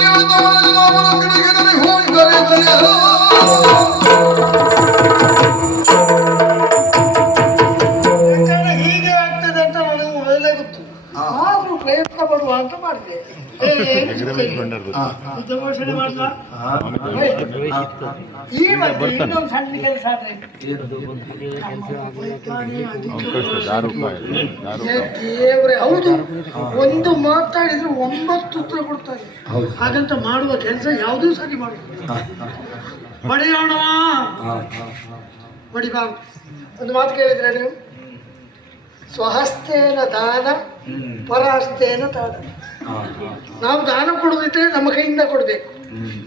ಕಾರಣ ಬುದ್ಧ ಘೋಷಣೆ ಮಾಡ್ಲಾ? ಈ ಮಧ್ಯೆ ಇನ್ನೊಂದು ಸಣ್ಣ ಕೆಲಸ ಆದ್ರೆ ಏ ದೇವ್ರೆ ಹೌದು. ಒಂದು ಮಾತಾಡಿದ್ರೆ ಒಂಬತ್ತು ಉತ್ತರ ಕೊಡ್ತಾರೆ. ಹಾಗಂತ ಮಾಡುವ ಕೆಲಸ ಯಾವುದೂ ಸರಿ ಮಾಡುವ ಪಡೆಯೋಣ ಬಡಿಬಾರ್ದು ಒಂದು ಮಾತು ಕೇಳಿದ್ರೆ ನೀವು? ಸ್ವಹಸ್ತೇನ ದಾನ ಪರಹಸ್ತೇನ ದಾನ. ನಾವು ದಾನ ಕೊಡೋದಿದ್ರೆ ನಮ್ಮ ಕೈಯಿಂದ ಕೊಡ್ಬೇಕು.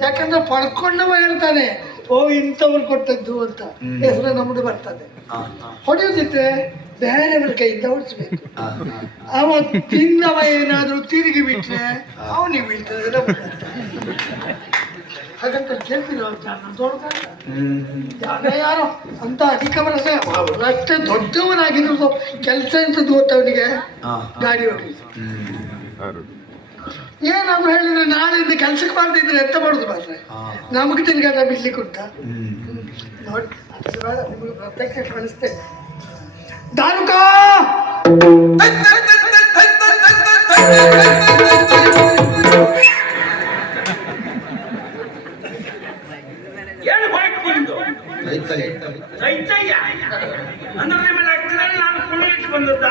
ಯಾಕಂದ್ರೆ ಪಡ್ಕೊಂಡವ ಹೇಳ್ತಾನೆ ಓ ಇಂಥವ್ರು ಕೊಟ್ಟದ್ದು ಅಂತ. ಹೆಸರು ನಮ್ದು ಬರ್ತದೆ. ಹೊಡೆಯೋದಿದ್ರೆ ಬೇರೆಯವ್ರ ಕೈಯಿಂದ ಹೊಡಿಸ್ಬೇಕು. ಅವ ತಿನ್ನವ ಏನಾದ್ರೂ ತಿರುಗಿ ಬಿಟ್ರೆ ಅವನಿಗೆ ಬೀಳ್ತದೆ. ಹಾಗಂತ ದೊಡ್ಡ ಯಾರೇ ಯಾರೋ? ಅಂತ ಅಧಿಕ ಬರಸ ಅಷ್ಟೇ ದೊಡ್ಡವನಾಗಿದ್ರು ಕೆಲಸ ಅಂತ ಗೊತ್ತವನಿಗೆ? ಗಾಡಿ ಹೊಡೆಯುದು ಏನಾದ್ರು ಹೇಳಿದ್ರೆ ನಾಳೆಯಿಂದ ಕೆಲ್ಸಕ್ಕೆ ಮಾಡ್ತಿದ್ರೆ ಎತ್ತ ಮಾಡುದು ಮಾತ್ರ ನಮಗೆ ತಿನ್ಗದ ಬಿಡ್ಲಿಕ್ಕೆ ಉಂಟ? ನೋಡಿ ನಿಮಗೆ ಪ್ರತ್ಯಕ್ಷ ಕಾಣಿಸ್ತೇನೆ ದಾರುಕ! ಏನು ಹೊರಟು ರೈತಯ್ಯ ಅಂದ್ರೆ ಮೇಲೆ ನಾನು ಬಂದದ್ದ?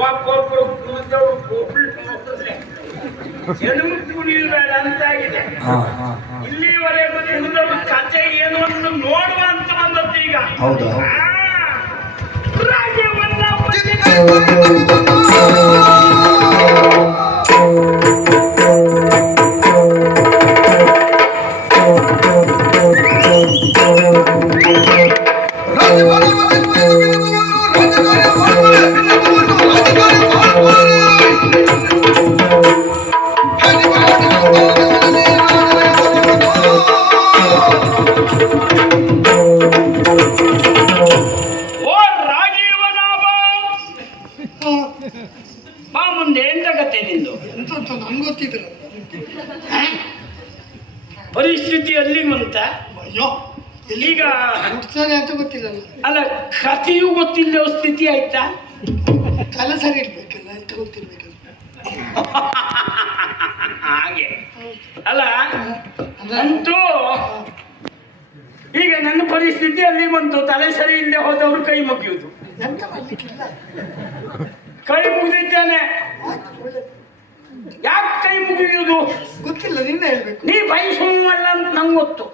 ಒಬ್ಬೊಬ್ರು ಕುಣಿದವ್ರು ಒಬ್ಳು ಕುಣಿದ್ರೆ ಎಲುಬು ಕುಣಿಯುವುದಾದ ಅಂತಾಗಿದೆ ಇಲ್ಲಿವರೆಗೂ ಕುಣಿದವ್ರ ಕಥೆ ಏನು ಅಂತ ನೋಡುವಂತ ಬಂದದ್ದು ಈಗ ಹೌದಾ? ಕಥೆಯೂ ಗೊತ್ತಿಲ್ಲ ಸ್ಥಿತಿ ಆಯ್ತಾ? ಕಲ ಸರಿ ಇರ್ಬೇಕಲ್ಲ ಅಂತ ಗೊತ್ತಿರ್ಬೇಕಲ್ಲ? ಹಾಗೆ. ಅಲ್ಲ ಅಂತೂ ಈಗ ನನ್ನ ಪರಿಸ್ಥಿತಿ ಅಲ್ಲಿ ಬಂತು. ತಲೆ ಸರಿ ಇಲ್ಲದೆ ಹೋದವರು ಕೈ ಮುಗಿಯುವುದು ಕೈ ಮುಗಿದಿದ್ದೇನೆ ಯಾಕೆ ಕೈ ಮುಗಿಯುವುದು ಗೊತ್ತಿಲ್ಲ ನಿನ್ನೆ ಹೇಳ್ಬೇಕು. ನೀ ಬಯಸುವಲ್ಲ ಅಂತ ನಂಗೆ ಗೊತ್ತು.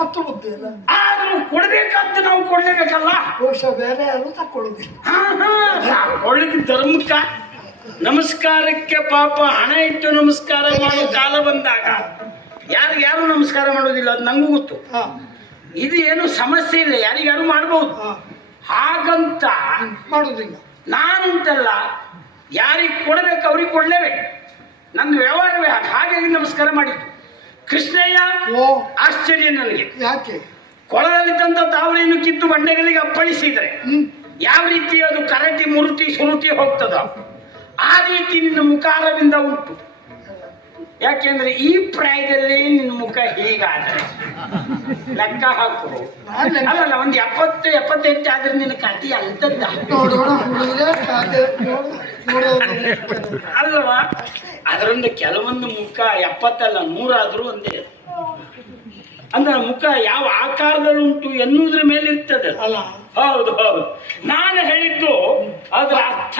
ಮತ್ತು ಬುದ್ಧಿ ಇಲ್ಲ ಆದ್ರೂ ಕೊಡ್ಬೇಕಂತ ನಾವು ಕೊಡ್ಲೇಬೇಕಲ್ಲ? ಬಹುಶಃ ಬೇರೆ ಯಾರು ತಕ್ಕೊಳ್ಳೋದಿಲ್ಲ ಕೊಳ್ಳಿಕ್ಕೆ ಧರ್ಮಕ್ಕ ನಮಸ್ಕಾರಕ್ಕೆ ಪಾಪ ಹಣ ಇಟ್ಟು ನಮಸ್ಕಾರ ಮಾಡೋ ಕಾಲ ಬಂದಾಗ ಯಾರು ಯಾರು ನಮಸ್ಕಾರ ಮಾಡೋದಿಲ್ಲ ಅದು ನಂಗೂ ಗೊತ್ತು. ಇದು ಏನು ಸಮಸ್ಯೆ ಇಲ್ಲ ಯಾರಿಗಾರು ಮಾಡ್ಬೋದು. ಹಾಗಂತ ಮಾಡೋದಿಲ್ಲ ನಾನಂತಲ್ಲ ಯಾರಿಗೆ ಕೊಡಬೇಕು ಅವ್ರಿಗೆ ಕೊಡ್ಲೇಬೇಕು. ನನ್ನ ವ್ಯವಹಾರವೇ ಹಾಗೆ ನಮಸ್ಕಾರ ಮಾಡಿದ್ದು. ಕೃಷ್ಣಯ್ಯ ಓ. ಆಶ್ಚರ್ಯ ನನಗೆ. ಯಾಕೆ? ಕೊಳದಲ್ಲಿದ್ದಂಥ ತಾವರೆಯನ್ನು ಕಿತ್ತು ಬಂಡೆಗಳಿಗೆ ಅಪ್ಪಳಿಸಿದ್ರೆ ಯಾವ ರೀತಿ ಅದು ಕರಟಿ ಮುರುತಿ ಸುರುತಿ ಹೋಗ್ತದ ಆ ರೀತಿ ನಿನ್ನ ಮುಖಾರದಿಂದ ಉಂಟು. ಯಾಕೆಂದ್ರೆ ಈ ಪ್ರಾಯದಲ್ಲಿ ನಿನ್ನ ಮುಖ ಹೀಗಾದ್ರೆ. ಲೆಕ್ಕ ಹಾಕು. ಅಲ್ಲಲ್ಲ ಒಂದು ಎಪ್ಪತ್ತು ಎಪ್ಪತ್ತೆಂಟು ಆದ್ರೆ ನಿನ್ನ ಕತಿ ಅಂತದ್ದ ನೋಡೋಣ ಅದರಿಂದ ಅಲ್ವಾ ಕೆಲವೊಂದು ಮುಖ ಎಪ್ಪತ್ತಲ್ಲ ನೂರಾದ್ರೂ ಒಂದೇ. ಅಂದ್ರೆ ಮುಖ ಯಾವ ಆಕಾರದಲ್ಲಿ ಉಂಟು ಎನ್ನುವುದ್ರ ಮೇಲೆ ಇರ್ತದೆ ಹೌದು ಹೌದು. ನಾನು ಹೇಳಿದ್ದು ಅದರ ಅರ್ಥ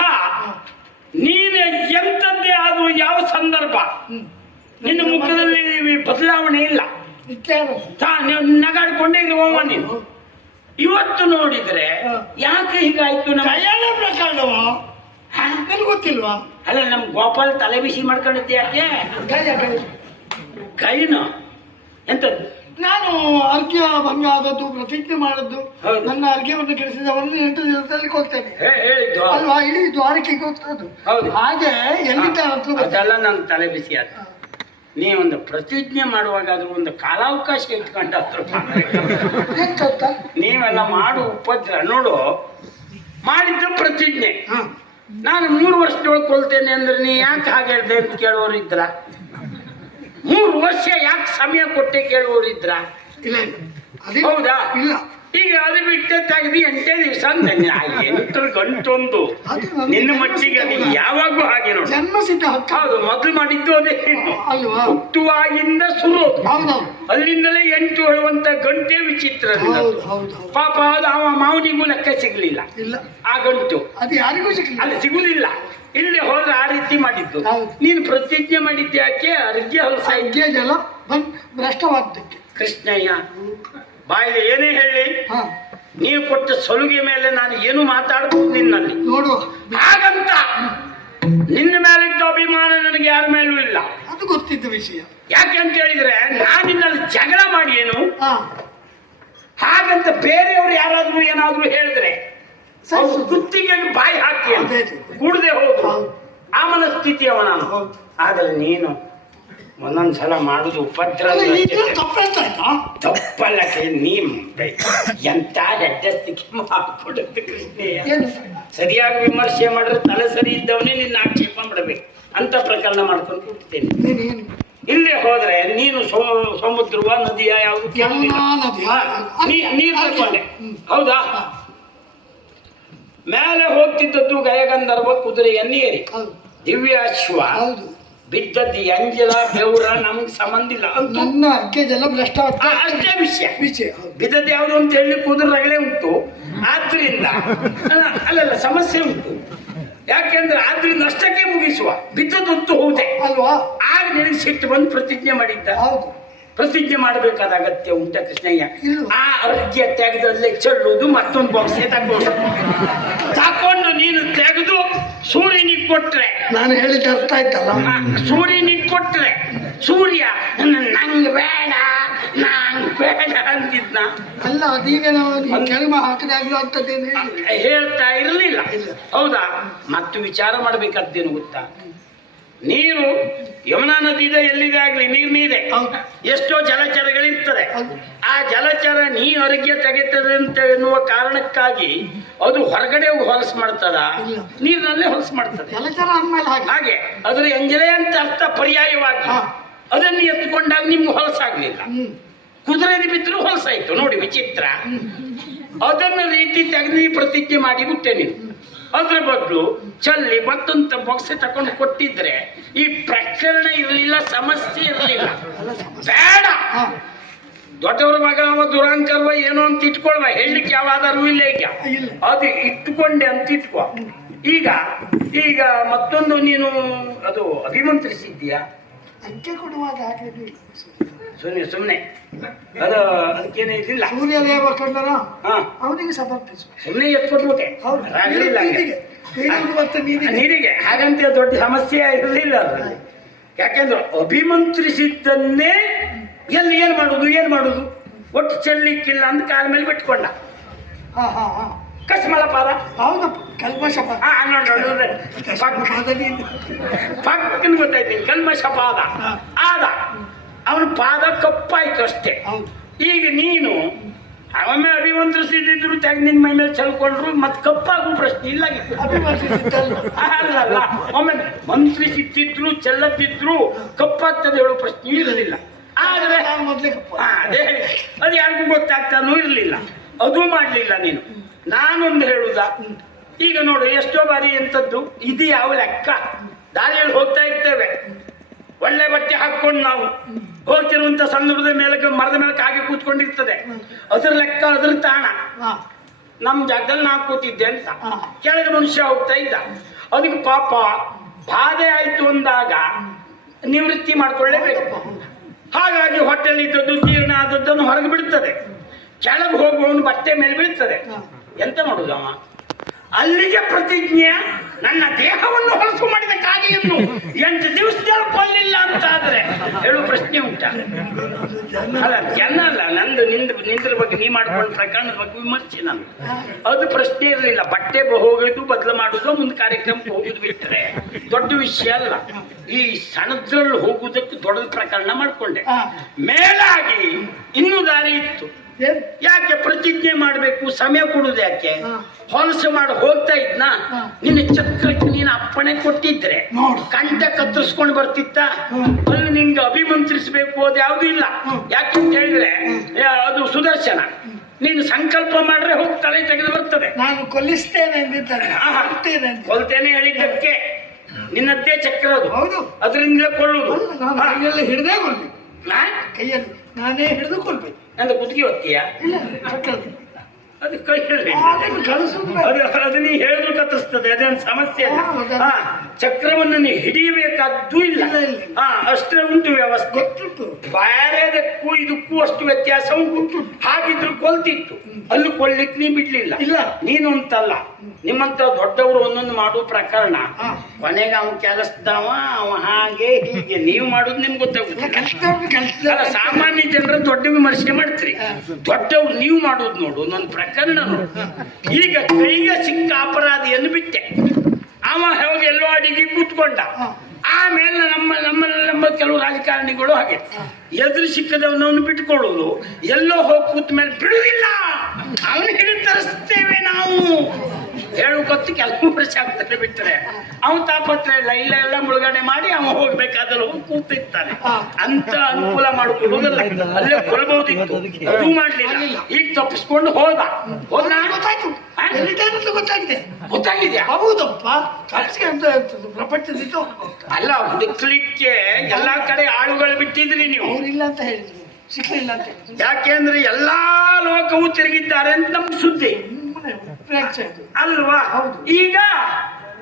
ನೀನು ಎಂತದ್ದೇ ಆದ್ರೂ ಯಾವ ಸಂದರ್ಭ? ನಿನ್ನ ಮುಖದಲ್ಲಿ ಬದಲಾವಣೆ ಇಲ್ಲ. ನಿತ್ಯಾನ ಇದು ನಗಾಡ್ಕೊಂಡೇ ಇರುವವ ನೀನು. ಇವತ್ತು ನೋಡಿದ್ರೆ ಯಾಕೆ ಹೀಗಾಯ್ತು ನಮ್ಮ ಪ್ರಕಾರ? ನನ್ಗೆ ಗೊತ್ತಿಲ್ವಾ? ಅಲ್ಲ ನಮ್ ಗೋಪಾಲ್ ತಲೆ ಬಿಸಿ ಮಾಡ್ಕೊಂಡಿದ್ದೆ ಯಾಕೆ? ಕೈ ಕೈನ? ಎಂಥದ್ದು ನಾನು ಅರ್ಘ್ಯ ಭಂಗ ಆದದ್ದು ಪ್ರತಿಜ್ಞೆ ಮಾಡದ್ದು. ನನ್ನ ನನ್ನ ಅರ್ಘ್ಯವನ್ನು ಒಂದು ಎಂಟು ದಿವಸದಲ್ಲಿ ಕೊಡ್ತೇನೆ. ಅಲ್ವಾ? ಇಡೀ ದ್ವಾರಕ್ಕೆ ಗೊತ್ತದು. ಹೌದು. ಹಾಗೆ ಎಲ್ಲಿದ್ದ ಅಂತ ಅದೆಲ್ಲ ನನ್ನ ತಲೆ ಬಿಸಿ ಆದ ನೀ ಒಂದು ಪ್ರತಿಜ್ಞೆ ಮಾಡುವಾಗಾದ್ರೂ ಒಂದು ಕಾಲಾವಕಾಶ ಇಟ್ಕೊಂಡ್ರು ನೀವೆಲ್ಲ ಮಾಡು ಉಪದ್ರ ನೋಡು ಮಾಡಿದ್ದು ಪ್ರತಿಜ್ಞೆ. ಹ. ನಾನು ಮೂರು ವರ್ಷದೊಳಗೆ ಕೊಲ್ತೇನೆ ಅಂದ್ರೆ ನೀ ಯಾಕೆ ಹಾಗೆ ಹೇಳ್ದೆ ಅಂತ ಕೇಳೋರು ಇದ್ರ? ಮೂರು ವರ್ಷ ಯಾಕೆ ಸಮಯ ಕೊಟ್ಟೆ ಕೇಳುವವರು ಇದ್ರ? ಇಲ್ಲ ಇಲ್ಲ. ಹೌದಾ? ಇಲ್ಲ. ಈಗ ಅದು ಬಿಟ್ಟು ತೆಗೆದು ಎಂಟೇ ದಿವಸ ಎಂಟು ಗಂಟೊಂದು. ನನ್ನ ಮಟ್ಟಿಗೆ ಅದು ಯಾವಾಗೂ ಹಾಗೆ ನೋಡಿ. ಹಕ್ಕ. ಹೌದು ಮೊದಲು ಮಾಡಿದ್ದು ಅದೇ. ಅಲ್ವಾ? ಹುಟ್ಟುವಾಗಿಂದ ಶುರು. ಅಲ್ಲಿಂದಲೇ ಎಂಟು ಹೇಳುವಂತ ಗಂಟೆ ವಿಚಿತ್ರ ಪಾಪ ಅದು ಅವ ಮಾವನಿಗೂ ಲೆಕ್ಕ ಸಿಗ್ಲಿಲ್ಲ. ಆ ಗಂಟು. ಅದು ಯಾರಿಗೂ ಸಿಗ್ಲಿಲ್ಲ. ಅಲ್ಲಿ ಸಿಗುದಿಲ್ಲ. ಇಲ್ಲಿ ಹೋದ್ರೆ ಆ ರೀತಿ ಮಾಡಿದ್ದು. ನೀನು ಪ್ರತಿಜ್ಞೆ ಮಾಡಿದ್ದೆ ಯಾಕೆ ಅರ್ಜಿ ಹೊಲಸ ಜಲ ಬಂದ್ ಭ್ರಷ್ಟವಾದ್ದಕ್ಕೆ. ಕೃಷ್ಣಯ್ಯ. ಬಾಯಿಗೆ ಏನೇ ಹೇಳಿ ನೀವು ಕೊಟ್ಟ ಸಲುಗೆ ಮೇಲೆ ನಾನು ಏನು ಮಾತಾಡಬಹುದು ನಿನ್ನಲ್ಲಿ? ನೋಡು. ಹಾಗಂತ ನಿನ್ನ ಮೇಲಿದ್ದ ಅಭಿಮಾನ ನನಗೆ ಯಾರ ಮೇಲೂ ಇಲ್ಲ. ಅದು ಗೊತ್ತಿದ್ದ ವಿಷಯ. ಯಾಕೆ ಅಂತ ಹೇಳಿದ್ರೆ ನಾನು ನಿನ್ನಲ್ಲಿ ಜಗಳ ಮಾಡಿ ಏನು? ಹಾಗಂತ ಬೇರೆಯವರು ಯಾರಾದ್ರೂ ಏನಾದ್ರೂ ಹೇಳಿದ್ರೆ ಗುತ್ತಿಗೆ ಬಾಯಿ ಹಾಕಿ ಕುಡ್ದೆ ಹೋಗು. ಆ ಮನಸ್ಥಿತಿ ನಾನು. ನೀನು ಆದರೆ ನೀನು ಒಂದೊಂದ್ಸಲ ಮಾಡುದು ಉಪದ್ರ ತಪ್ಪಲ್ಲ ನೀಮ್ ಎಂತ ಕೃಷ್ಣಯ್ಯ? ಏನು? ಸರಿಯಾಗಿ ವಿಮರ್ಶೆ ಮಾಡಿದ್ರೆ ತಲೆ ಸರಿ ಇದ್ದವನೇ ನಿನ್ನ ಆಕ್ಷೇಪ ಮಾಡಬೇಕು. ಅಂತ ಪ್ರಕರಣ ಮಾಡ್ಕೊಂಡು ಕೊಡ್ತೇನೆ ಇಲ್ಲೇ ಹೋದ್ರೆ ನೀನು ಸಮ- ಸಮುದ್ರವ ನದಿಯ ಯಾವುದು ನೀರು ತಗೊಂಡೆ ಹೌದಾ? ಮೇಲೆ ಹೋಗ್ತಿದ್ದದ್ದು ಗಯಗಂಧರ್ವ ಕುದುರೆಯ ನೀರಿ ದಿವ್ಯಾಶ್ವ ಹೌದು. ಬಿದ್ದದ್ದು ಎಂಜಲ ಬೆವರ ನಮ್ಗೆ ಸಂಬಂಧ ಇಲ್ಲ. ಅಂತ ನನ್ನ ಅಕ್ಕೆ ಭ್ರಷ್ಟ ಆ- ಅಷ್ಟೇ ವಿಷಯ. ವಿಷಯ ಬಿದ್ದದ್ದು ಯಾವುದು ಅಂತ ಹೇಳಿ ಕೂದಲು ರಗಳೆ ಉಂಟು. ಆದ್ರಿಂದ ಅಲ್ಲ, ಅಲ್ಲಲ್ಲ ಸಮಸ್ಯೆ ಉಂಟು. ಯಾಕೆಂದ್ರೆ ಆದ್ರಿಂದ ಅಷ್ಟಕ್ಕೆ ಮುಗಿಸುವ. ಬಿದ್ದದ್ದು ಹೋದೆ. ಅಲ್ವಾ? ಆಗ ನಿನಗೆ ಸಿಟ್ಟು ಬಂದು ಪ್ರತಿಜ್ಞೆ ಮಾಡಿದ್ದ. ಹೌದು. ಪ್ರತಿಜ್ಞೆ ಮಾಡಬೇಕಾದ ಅಗತ್ಯ ಉಂಟ ಕೃಷ್ಣಯ್ಯ. ಆ ಅರ್ಜಿಯ ತ್ಯಾಗದಲ್ಲೇ ಚೆಲ್ಲುವುದು ಮತ್ತೊಂದು ಬಾಕ್ಸ್ ತಗೊಂಡು ತಕೊಂಡು ನೀನು ತೆಗೆದು ಸೂರ್ಯನಿಗೆ ಕೊಟ್ರೆ. ನಾನು ಹೇಳಿದ ಅರ್ಥ ಆಯ್ತಲ್ಲ? ಸೂರ್ಯನಿಗೆ ಕೊಟ್ರೆ. ಸೂರ್ಯ ನಂಗೆ ಬೇಡ ನಂಗೆ ಬೇಡ ಅಂತಿದ್ನ. ಅಲ್ಲ ಅದೀಗ ನಾವು ನೀವು ಕೆಳಮ ಹಾಕದಾಗ್ಲೂ ಅಂತದ್ದೇನು ಹೇಳ್ತಾ ಇರಲಿಲ್ಲ. ಹೌದಾ? ಮತ್ತು ವಿಚಾರ ಮಾಡ್ಬೇಕಾದ್ದೇನು ಗೊತ್ತಾ? ನೀರು ಯಮುನಾ ನದಿ ಇದೆ ಎಲ್ಲಿದೆ ಆಗ್ಲಿ? ನೀರು ನೀರೆ. ಎಷ್ಟೋ ಜಲಚರಗಳಿರ್ತದೆ. ಆ ಜಲಚರ ನೀ ಹೊರಗೆ ತೆಗೆತದೆ ಅಂತ ಎನ್ನುವ ಕಾರಣಕ್ಕಾಗಿ ಅದು ಹೊರಗಡೆ ಹೊಲಸು ಮಾಡ್ತದ? ನೀರಿನಲ್ಲಿ ಹೊಲಸು ಮಾಡ್ತದೆ. ಹಾಗೆ. ಅದ್ರ ಎಂಜಲೆ ಅಂತ ಅರ್ಥ ಪರ್ಯಾಯವಾಗಿ. ಅದನ್ನು ಎತ್ಕೊಂಡಾಗ ನಿಮ್ಗೆ ಹೊಲಸಾಗ್ಲಿಲ್ಲ ಕುದುರೆ ಬಿದ್ದರೂ ಹೊಲಸಾಯ್ತು. ನೋಡಿ ವಿಚಿತ್ರ. ಅದನ್ನ ರೀತಿ ತೆಗೆದು ಪ್ರತಿಜ್ಞೆ ಮಾಡಿ ಬಿಟ್ಟೆ ನೀನು. ಅದ್ರ ಬದಲು ಚಲ್ಲಿ ಮತ್ತೊಂದು ಬೊಕ್ಸೆ ತಕೊಂಡು ಕೊಟ್ಟಿದ್ರೆ ಈ ಪ್ರಕರಣ ಇರಲಿಲ್ಲ ಸಮಸ್ಯೆ ಇರಲಿಲ್ಲ. ಬೇಡ. ದೊಡ್ಡವ್ರ ಮಗ ಅವ ದುರಾಂಕಲ್ವ ಏನೋ ಅಂತ ಇಟ್ಕೊಳ್ವ. ಹೇಳಲಿಕ್ಕೆ ಯಾವ ಆಧಾರವೂ ಇಲ್ಲ ಈಗ. ಅದು ಇಟ್ಕೊಂಡೆ ಅಂತ ಇಟ್ಕೋ. ಈಗ ಈಗ ಮತ್ತೊಂದು ನೀನು ಅದು ಅಭಿಮಂತ್ರಿಸಿದ್ಯಾ ಕೊಡುವಾಗ ಸುಮ್ಮನೆ ಸುಮ್ಮನೆ ಅದು ಅದಕ್ಕೇನು ಇದಿಲ್ಲ ಸೂರ್ಯ ದೇವ ಕಂಡನ ಹಾ. ಅವನಿಗೆ ಸಮರ್ಪಿಸು ಸುಮ್ಮನೆ ಎತ್ಕೊಟ್ಬಿಟ್ಟೆ. ಹೌದು. ನೀರಿಗೆ ಹಾಗಂತ ದೊಡ್ಡ ಸಮಸ್ಯೆ ಇರಲಿಲ್ಲ ಅದರಲ್ಲಿ. ಯಾಕೆಂದ್ರೆ ಅಭಿಮಂತ್ರಿಸಿದ್ದನ್ನೇ ಎಲ್ಲಿ ಏನ್ ಮಾಡುದು ಏನ್ ಮಾಡುದು? ಒಟ್ಟು ಚೆಲ್ಲಿಕ್ಕಿಲ್ಲ ಅಂತ ಕಾಲ ಮೇಲೆ ಬಿಟ್ಕೊಂಡ. ಕಸ್ಮಳ ಪಾದ ಹೌದಪ್ಪ ಕಲ್ಮಶ ಪ- ಆ ನೋಡ್ ನೋಡು, ನೋಡು. ಪಕ್ ಪಾದದಿಂದ. ಪಕ್ಕನ್ ಗೊತ್ತೈತಿ ಕಲ್ಮಶ ಪಾದ ಹಾ. ಪಾದ ಕಪ್ಪಾಯ್ತು ಅಷ್ಟೇ. ಈಗ ನೀನು ಅವೊಮ್ಮೆ ಅಭಿಮಂತ್ರಿಸಿದ್ರು ತೆಗೆದು ನಿನ್ನ ಮೈ ಮೇಲೆ ಚಲ್ಕೊಂಡ್ರು ಮತ್ತೆ ಕಪ್ಪಾಗುವ ಪ್ರಶ್ನೆ ಇಲ್ಲ ಅಲ್ಲಲ್ಲ ಒಮ್ಮೆ ಮಂತ್ರಿಸಿದ್ದಿದ್ರು ಚೆಲ್ಲದಿದ್ರು ಕಪ್ಪಾಗ್ತದೆ ಹೇಳೋ ಪ್ರಶ್ನೆ ಇರಲಿಲ್ಲ. ಆದರೆ ಅದೇ ಅದು ಯಾರಿಗೂ ಗೊತ್ತಾಗ್ತಾನೂ ಇರಲಿಲ್ಲ. ಅದು ಮಾಡಲಿಲ್ಲ ನೀನು. ನಾನೊಂದು ಹೇಳುದ. ಈಗ ನೋಡು ಎಷ್ಟೋ ಬಾರಿ ಎಂತದ್ದು ಇದು ಯಾವ ಲೆಕ್ಕ? ದಾರಿಯಲ್ಲಿ ಹೋಗ್ತಾ ಇರ್ತೇವೆ. ಒಳ್ಳೆ ಬಟ್ಟೆ ಹಾಕೊಂಡು ನಾವು. ಹೋಗ್ತಿರುವಂತ ಸಂದರ್ಭದ ಮೇಲೆ ಮರದ ಮೇಲೆ ಕಾಗೆ ಕೂತ್ಕೊಂಡಿರ್ತದೆ. ಅದ್ರ ಲೆಕ್ಕ ಅದ್ರ ತಾಣ. ನಮ್ ಜಾಗದಲ್ಲಿ ನಾ ಕೂತಿದ್ದೆ ಅಂತ. ಕೆಳಗೆ ಮನುಷ್ಯ ಹೋಗ್ತಾ ಇದ್ದ. ಅದಕ್ಕೆ ಪಾಪ ಬಾಧೆ ಆಯ್ತು ಅಂದಾಗ ನಿವೃತ್ತಿ ಮಾಡ್ಕೊಳ್ಳೇಬೇಕು. ಹಾಗಾಗಿ ಹೊಟ್ಟೆಲಿ ಇದ್ದದ್ದು ಜೀರ್ಣ ಆದದ್ದನ್ನು ಹೊರಗೆ ಬಿಡ್ತದೆ ಕೆಳಗೆ ಹೋಗುವವನು ಬಟ್ಟೆ ಮೇಲೆ ಬೀಳ್ತದೆ. ಎಂತ ಮಾಡುದು ಅವ? ಅಲ್ಲಿಗೆ ಪ್ರತಿಜ್ಞೆ ನನ್ನ ದೇಹವನ್ನು ಹೊಲಸು ಮಾಡಿದ ಕಾಗೆಯನ್ನು ಎಂಟು ದಿವಸದಲ್ಲಿ ಕೊಲ್ಲಿಲ್ಲ ಅಂತ ಆದ್ರೆ ಹೇಳು ಪ್ರಶ್ನೆ ಉಂಟಾ. ಅಲ್ಲ ಜನ ಅಲ್ಲ ನಂದು ನಿಂದ ನಿಂದ್ರ ಬಗ್ಗೆ ನೀ ಮಾಡ್ಕೊಂಡ ಪ್ರಕರಣದ ಬಗ್ಗೆ ವಿಮರ್ಶೆ ನಾನು. ಅದು ಪ್ರಶ್ನೆ ಇರಲಿಲ್ಲ. ಬಟ್ಟೆ ಹೋಗೋದು ಬದಲು ಮಾಡುದು ಮುಂದೆ ಕಾರ್ಯಕ್ರಮಕ್ಕೆ ಹೋಗುದು ಬಿಟ್ಟರೆ ದೊಡ್ಡ ವಿಷಯ ಅಲ್ಲ. ಈ ಸಣ್ಣದ್ರಲ್ಲಿ ಹೋಗುವುದಕ್ಕೆ ದೊಡ್ಡದು ಪ್ರಕರಣ ಮಾಡ್ಕೊಂಡೆ. ಮೇಲಾಗಿ ಇನ್ನೂ ದಾರಿ ಇತ್ತು. ಯಾಕೆ ಪ್ರತಿಜ್ಞೆ ಮಾಡಬೇಕು? ಸಮಯ ಕೊಡುದು ಯಾಕೆ? ಹೊಲಸ ಮಾಡಿ ಹೋಗ್ತಾ ಇದ್ನ. ನಿನ್ನ ಚಕ್ರಕ್ಕೆ ನೀನು ಅಪ್ಪಣೆ ಕೊಟ್ಟಿದ್ರೆ. ಕಂಠ ಕತ್ತರಿಸ್ಕೊಂಡು ಬರ್ತಿತ್ತ. ಅಲ್ಲಿ ನಿಂಗೆ ಅಭಿಮಂತ್ರಿಸ್ಬೇಕು ಅದು ಯಾವ್ದು ಇಲ್ಲ. ಹ್ಮ್. ಯಾಕೆ ಅಂತ ಹೇಳಿದ್ರೆ ಅದು ಸುದರ್ಶನ. ನೀನು ಸಂಕಲ್ಪ ಮಾಡ್ರೆ ಹೋಗಿ ತಲೆ ತೆಗೆದು ಬರ್ತದೆ. ನಾನು ಕೊಲ್ಲಿಸ್ತೇನೆ. ಕೊಲ್ತೇನೆ. ಹೇಳಿದ್ದಕ್ಕೆ. ನಿನ್ನದ್ದೇ ಚಕ್ರ ಅದು. ಹೌದು. ಅದರಿಂದಲೇ. ಕೈಯಲ್ಲಿ ಹಿಡ್ದೇ ಕೊಲ್ಬೇಕು. ಹಾ? ಕೈಯಲ್ಲಿ ನಾನೇ ಹಿಡಿದುಕೊಳ್ಬೇಕು ನಂದು ಕುತ್ತಿಗೆ ಒತ್ತೀಯಾ ಇಲ್ಲ. ಅದು ಕೈಯಲ್ಲಿ ಅದನ್ನು ಕಳಿಸುದು ಬೇಡ. ಅದು ಅದು ನೀ ಹೇಳಿದ್ರು ಅದೇನು ಸಮಸ್ಯೆ ಅಲ್ಲ ಹಾ, ಹೌದಾ? ಹಾ, ಚಕ್ರವನ್ನು ನೀ ಹಿಡಿಯಬೇಕಾದ್ದು ಇಲ್ಲ. ಇಲ್ಲ, ಇಲ್ಲ. ಹಾ ಅಷ್ಟೇ ಉಂಟು ವ್ಯವಸ್ಥೆ. ಗೊತ್ತುಂಟು. ಬೇರೆದಕ್ಕೂ ಇದಕ್ಕೂ ಅಷ್ಟು ವ್ಯತ್ಯಾಸ ಉಂಟು. ಹಾಗಿದ್ರು ಕೊಲ್ತಿತ್ತು. ಅಲ್ಲಿ ಕೊಲ್ಲಿಕ್ ನೀ ಬಿಡ್ಲಿಲ್ಲ. ಇಲ್ಲ. ನೀನು ಅಂತಲ್ಲ. ನಿಮ್ಮಂತ ದೊಡ್ಡವರು ಒಂದೊಂದು ಮಾಡುವ ಪ್ರಕರಣ. ಹಾ. ಕೊನೆಗೆ ಅವನ್ ಕೆಲಸದವ ಅವ ಹಾಗೆ ಹೀಗೆ. ನೀವು ಮಾಡೋದು ನಿಮ್ಗೆ ಗೊತ್ತಾಗುತ್ತೆ ಅಲ್ಲ ಸಾಮಾನ್ಯ ಜನರ ದೊಡ್ಡ ವಿಮರ್ಶೆ ಮಾಡ್ತೀರಿ. ಹಾ. ದೊಡ್ಡವ್ರು ನೀವು ಮಾಡೋದು ನೋಡು. ನನ್ನ ಪ್ರಕರಣ ನೋಡು ಈಗ ಕೈಗೆ ಸಿಕ್ಕ ಅಪರಾಧಿಯನ್ನು ಬಿಟ್ಟೆ. ಅವ ಹೋಗಿ ಎಲ್ಲೋ ಅಡಿಗೆ ಕೂತ್ಕೊಂಡ ಆಮೇಲೆ ನಮ್ಮ ನಮ್ಮ ನಮ್ಮ ಕೆಲವು ರಾಜಕಾರಣಿಗಳು ಹಾಗೆ. ಎದುರು ಸಿಕ್ಕದವನವನು ಬಿಟ್ಕೊಳ್ಳೋದು ಎಲ್ಲೋ ಹೋಗಿ ಕೂತ ಮೇಲೆ ಬಿಡುವುದಿಲ್ಲ. ಅವನು ಹಿಡಿದು ತರಿಸ್ತೇವೆ ನಾವು. ಹೇಳು ಗೊತ್ತು ಕೆಲವು ವರ್ಷ ಆಗ್ತದೆ ಬಿಟ್ಟರೆ ಅವನು ತಾಪತ್ರ ಇಲ್ಲ ಇಲ್ಲ ಎಲ್ಲ ಮುಳುಗಡೆ ಮಾಡಿ ಅವ ಹೋಗ್ಬೇಕಾದ್ರೆ ಹೋಗಿ ಕೂತಿರ್ತಾನೆ. ಅಂತ ಅನುಕೂಲ ಮಾಡಿಕೊಳ್ಳುವುದಲ್ಲ ಅಲ್ಲೇ ಕೊಡಬಹುದಿತ್ತು ಅದು ಮಾಡ್ಲಿಲ್ಲ. ಈಗ ತಪ್ಪಿಸ್ಕೊಂಡು ಹೋದ. ಹೋದ ಗೊತ್ತಾಯ್ತು. ಗೊತ್ತಾಗಿದೆ? ಗೊತ್ತಾಗಿದ್ಯಾ? ಹೌದಪ್ಪ. ಪ್ರಪಂಚದಿತ್ತು ಅಲ್ಲ ಹುಡುಕ್ಲಿಕ್ಕೆ ಎಲ್ಲಾ ಕಡೆ ಆಳುಗಳು ಬಿಟ್ಟಿದ್ರಿ ನೀವು. ಇಲ್ಲ ಅಂತ ಹೇಳಿದ್ರಿ. ಸಿಕ್ಲಿಲ್ಲ ಅಂತ ಯಾಕೆಂದ್ರೆ ಎಲ್ಲಾ ಲೋಕವು ತಿರುಗಿದ್ದಾರೆ ಅಂತ ನಮ್ಗೆ ಸುದ್ದಿ. ಅಲ್ವಾ? ಹೌದು. ಈಗ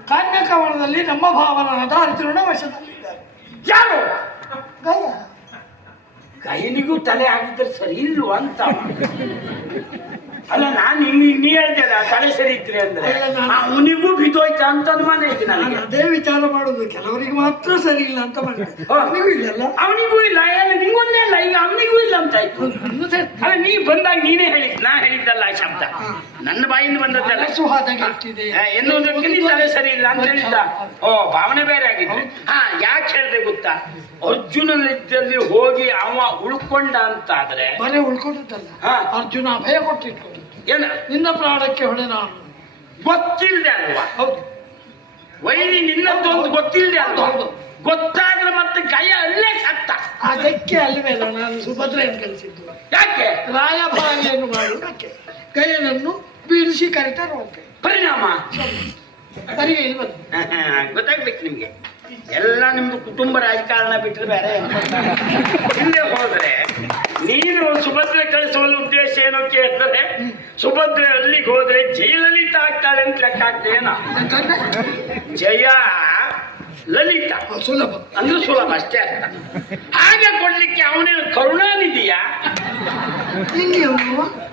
ಕನ್ಯಕವನದಲ್ಲಿ ನಮ್ಮ ಭಾವನಾದ ಅರ್ಜುನನ ವಶದಲ್ಲಿದ್ದಾರೆ ಯಾರು? ಗಯ. ಗಯನಿಗೂ ತಲೆ ಆಗಿದ್ರೆ ಸರಿ ಇಲ್ವಾ ಅಂತ. ಅಲ್ಲ ನಾನು ಇಲ್ಲಿ ನೀ ಹೇಳ್ತೇನೆ ತಲೆ ಸರಿ ಇದ್ರಿ ಅಂದ್ರೆ. ಅವನಿಗೂ ಬಿದ್ದೋಯ್ತಾ ಅಂತ ಅನುಮಾನ ಐತಿ ನಾನು ನನಗೆ. ಅದೇ ವಿಚಾರ ಮಾಡುದು ಕೆಲವರಿಗೆ ಮಾತ್ರ ಸರಿ ಇಲ್ಲ ಅಂತ ಮಾಡಿದೆ. ಅವನಿಗೂ ಇಲ್ಲಲ್ಲ ಅವನಿಗೂ ಇಲ್ಲ ಎಲ್ಲ ನಿಂಗೊಂದೇ ಇಲ್ಲ ಈಗ ಅವನಿಗೂ ಇಲ್ಲ ಅಂತ ಆಯ್ತು. ಅಲ್ಲ ನೀ ಬಂದಾಗ ನೀನೇ ಹೇಳಿದ್ ನಾ ಹೇಳಿದ್ದಲ್ಲ ಆ ಶಬ್ದ. ನನ್ನ ಬಾಯಿಂದ ಬಂದದ್ದಲ್ಲ. ಆ, ಎನ್ನುವುದಕ್ಕೆ ನೀ ತಲೆ ಸರಿ ಇಲ್ಲ ಅಂತ ಹೇಳಿದ್ದ. ಓ ಭಾವನೆ ಬೇರೆ ಆಗಿತ್ತು ಹಾ ಯಾಕೆ ಹೇಳ್ದೆ ಗೊತ್ತಾ? ಅರ್ಜುನನಿದ್ದಲ್ಲಿ ಹೋಗಿ ಅವ ಉಳ್ಕೊಂಡ ಅಂತ ಆದ್ರೆ ಬರೇ ಉಳ್ಕೊಂಡಿದ್ದಲ್ಲ. ಅರ್ಜುನ ಅಭಯ ಕೊಟ್ಟಿಟ್ಕೊಂಡು ಏನ? ನಿನ್ನ ಪ್ರಾಣಕ್ಕೆ ಹೊಡೆ ನಾನು. ಗೊತ್ತಿಲ್ಲದೆ ಅಲ್ವಾ? ಹೌದು. ವೈರಿ ನಿನ್ನದೊಂದು ಗೊತ್ತಿಲ್ಲದೆ ಅಲ್ವಾ? ಹೌದು. ಗೊತ್ತಾದ್ರೆ ಮತ್ತೆ ಕೈ ಅಲ್ಲೇ ಸತ್ತ. ಅದಕ್ಕೆ ಅಲ್ಲಿ ನಾನು ಸುಭದ್ರ ಸುಭದ್ರೆಯನ್ನು ಕಲಿಸಿದ್ದು ಯಾಕೆ? ರಾಯಭಾರಿಯನ್ನು ಮಾಡುವುದಕ್ಕೆ ಕೈಯನ್ನು ಬೀಳಿಸಿ ಕರಿತಾರಂತೆ ಪರಿಣಾಮ? ಸರಿಗೆ ಇಲ್ಲಿ ಬಂದು ಗೊತ್ತಾಗ್ಬೇಕು ನಿಮಗೆ. ಎಲ್ಲ ನಿಮ್ದು ಕುಟುಂಬ ರಾಜಕಾರಣ ಬಿಟ್ಟರೆ ಬೇರೆ. ಹಿಂದೆ ಹೋದ್ರೆ ನೀನು ಸುಭದ್ರೆ ಕಳಿಸುವ ಉದ್ದೇಶ ಏನು ಕೇಳಿದ್ರೆ ಸುಭದ್ರೆ ಅಲ್ಲಿಗೆ ಹೋದ್ರೆ ಜಯಲಲಿತಾ ಆಗ್ತಾಳೆ ಅಂತ ಲೆಕ್ಕ ಆಗ್ತೇನ ಜಯ ಲಲಿತಾ. ಸುಲಭ. ಅಂದ್ರೆ ಸುಲಭ ಅಷ್ಟೇ ಅರ್ಥ. ಹಾಗೆ ಕೊಡ್ಲಿಕ್ಕೆ ಅವನೇ ಕರುಣಾನಿಧಿಯಾ?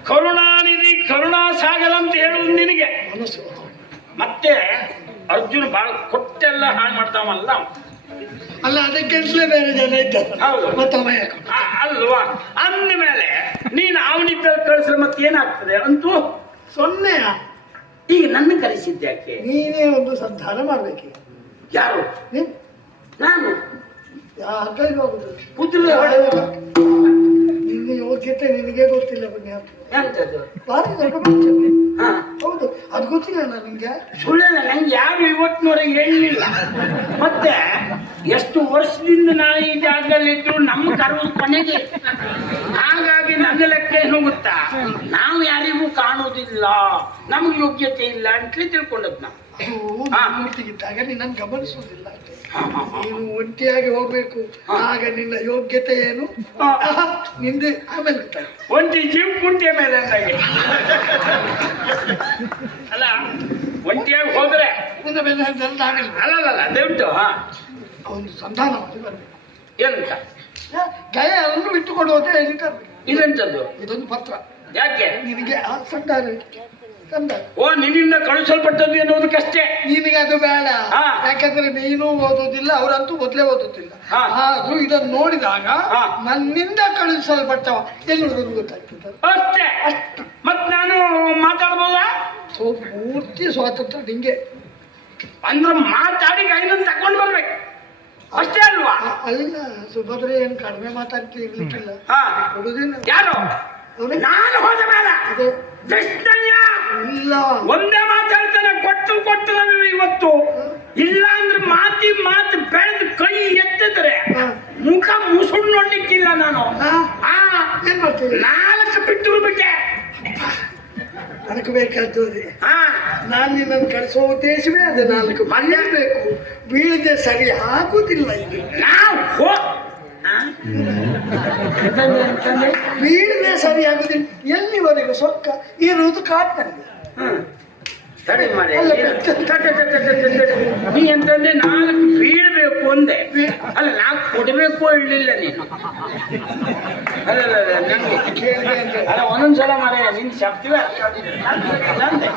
ಕರುಣಾನಿಧಿ ಕರುಣಾ ಸಾಗಲ ಅಂತ ಹೇಳುವುದು ನಿನಗೆ. ಮತ್ತೆ ಅರ್ಜುನ್ ಬಾಳ ಕೊಟ್ಟೆಲ್ಲ ಹಾಳು ಮಾಡ್ತಾವಲ್ಲ. ಅಲ್ಲ ಅದಕ್ಕಿಂತಲೇ ಬೇರೆ ಜನ ಇದ್ದಾರೆ. ಹೌದು. ಮತ್ತೆ ಮೇಲೆ ಆ, ಅಲ್ವಾ? ಅಂದಮೇಲೆ ನೀನು ಅವನಿದ್ದ ಕಳಿಸಿದ್ರೆ ಮತ್ತೆ ಏನಾಗ್ತದೆ ಅಂತೂ? ಸೊನ್ನೆಯ ಈಗ ನನ್ನ ಕರೆಸಿದ್ಯಾಕೆ ನೀನೇ ಒಂದು ಸಂಧಾನ ಮಾಡ್ಬೇಕೀಗ ಯಾರು? ನೀನ್? ನಾನು? ಯಾರ ಕೈಲಿ ಹೋಗುದು ಕುದುರೆ ನಿನ್ನ ಯೋಗ್ಯತೆ ನಿನಗೆ ಗೊತ್ತಿಲ್ಲ ಬನ್ನಿ. ಹಾ. ಹೌದು ಅದು ಗೊತ್ತಿಲ್ಲ ನನಗೆ ಸುಳ್ಳಲ್ಲ ನಂಗೆ ಯಾರು ಇವತ್ತಿನವರೆಗೆ ಹೇಳಲಿಲ್ಲ ಮತ್ತೆ ಎಷ್ಟು ವರ್ಷದಿಂದ ನಾನು ಈ ಜಾಗದಲ್ಲಿದ್ರು ನಮ್ಮ ಕರ್ಮ ಕೊನೆಗೆ. ಹಾಗಾಗಿ ನನ್ನ ಲೆಕ್ಕ ಏನು ಗೊತ್ತಾ? ನಾವು ಯಾರಿಗೂ ಕಾಣುವುದಿಲ್ಲ. ನಮ್ಗೆ ಯೋಗ್ಯತೆ ಇಲ್ಲ ಅಂತಲೇ ತಿಳ್ಕೊಂಡದ್ ನಾವು. ಮೂರ್ತಿಗಿದ್ದಾಗ ನಿನ್ನನ್ನು ಗಮನಿಸುವುದಿಲ್ಲ. ನೀನು ಒಂಟಿಯಾಗಿ ಹೋಗ್ಬೇಕು. ಆಗ ನಿನ್ನ ಯೋಗ್ಯತೆ ಏನು. ನಿಂದೆ ಆಮೇಲೆ. ಒಂಟಿ ಜೀವ್ ಕುಂಟಿಯ ಮೇಲೆ ಅಂದಾಗೆ ಅಲ್ಲ ಒಂಟಿಯಾಗಿ ಹೋದ್ರೆ ಮುಂದೆ ಮೇಲೆ ಆಗಲ್ಲ. ಅಲ್ಲ ಹಾ. ಒಂದು ಸಂಧಾನ ಮಾಡಿ ಬರ್ಬೇಕು ಏನಂತ ಗಯವನ್ನು ಇಟ್ಟುಕೊಂಡು ಹೋದ್ರೆ ಇದೆಂತದ್ದು? ಇದೊಂದು ಪತ್ರ. ಯಾಕೆ? ನಿನಗೆ ಆ ಸಂಧಾನ ಓ ನಿನ್ನಿಂದ ಕಳುಹಿಸಲ್ಪಟ್ಟದ್ದು ಎನ್ನುವುದಕ್ಕಷ್ಟೇ. ನಿನಗೆ ಅದು ಬೇಡ. ಹಾ. ಯಾಕಂದ್ರೆ ನೀನು ಓದೋದಿಲ್ಲ ಅವರಂತೂ ಮೊದಲೇ ಓದುತ್ತಿಲ್ಲ. ಹಾ. ಆದ್ರೂ ಇದನ್ನು ನೋಡಿದಾಗ ಹಾ. ನನ್ನಿಂದ ಕಳುಹಿಸಲ್ಪಟ್ಟವ ಎನ್ನುವುದನ್ನು ಗೊತ್ತಾಗ್ತದೆ. ಅಷ್ಟೇ. ಮತ್ ನಾನು ಮಾತಾಡ್ಬೋದಾ? ಸೊ ಪೂರ್ತಿ ಸ್ವಾತಂತ್ರ್ಯ ನಿಂಗೆ. ಅಂದ್ರೆ ಮಾತಾಡಿ ಕೈನಲ್ಲಿ ತಕೊಂಡ್ ಬರ್ಬೇಕು. ಅಷ್ಟೇ ಅಲ್ವಾ? ಅ- ಅಲ್ಲ ಸುಭದ್ರೆ ಏನು ಕಡಿಮೆ ಮಾತಾಡ್ತಿ ಇರ್ಲಿಕ್ಕಿಲ್ಲ. ಹಾ. ಕೊಡುದಿಲ್ಲ. ಯಾರು? ನಾನು ಹೋದ ಮೇಲೆ ಅದೇ. ಕೃಷ್ಣಯ್ಯ ಇಲ್ಲ. ಒಂದೇ ಮಾತಾಡ್ತಾನೆ ಕೊಟ್ಟು ಕೊಟ್ಟು ನನಗೆ ಇವತ್ತು. ಇಲ್ಲ ಅಂದ್ರೆ ಮಾತಿ ಮಾತು ಬೆಳೆದು ಕೈ ಎತ್ತಿದ್ರೆ ಮುಖ ಮುಸುಳ್ ನೋಡ್ಲಿಕ್ಕಿಲ್ಲ ನಾನು? ಆ ನಾಲ್ಕು ಬಿಟ್ಟು ಬಿಟ್ಟೆ. ನನಗೆ ಹಾ. ನಾನು ನಿನ್ನನ್ನು ಕಳಿಸೋ ಉದ್ದೇಶವೇ ಅದು ನಾಲ್ಕು. ಬೀಳಬೇಕು. ಬೀಳದೆ ಸರಿ ಹಾಕುದಿಲ್ಲ ಇದು. ನಾವು? ಬೀಳದೆ ಸರಿ ಆಗುದಿಲ್ಲ ಎಲ್ಲಿವರೆಗೂ ಸೊಕ್ಕ? ಇರುವುದು ತಡಿ, ತಡಿ, ತಡಿ. ನೀ ಅಂತಂದ್ರೆ ನಾಲ್ಕು ಬೀಳ್ಬೇಕು ಅಂದೆ. ಅಲ್ಲ ನಾಲ್ಕು ಕೊಡ್ಬೇಕು ಹೇಳಲಿಲ್ಲ ನೀನು. ಅಲ್ಲ ಅಲ್ಲ, ಒಂದೊಂದ್ಸಲ ಮಾರ ನಿನ್ ನಂದೆ.